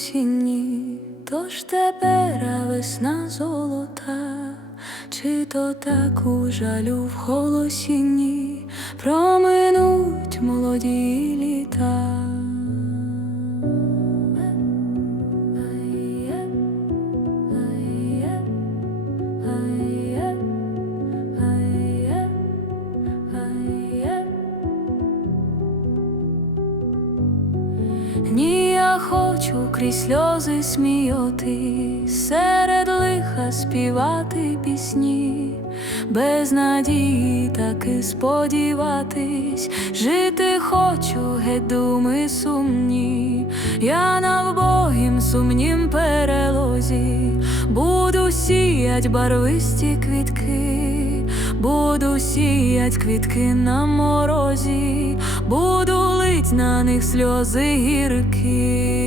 осінні, тож тепер весна золота, чи то так у жалю в голосінні проминуть молоді літа. Ні, я хочу крізь сльози сміятись, серед лиха співати пісні, без надії таки сподіватись, жити хочу, геть думи сумні. Я на вбогім сумнім перелозі буду сіять барвисті квітки, буду сіять квітки на морозі, буду лить на них сльози гіркі.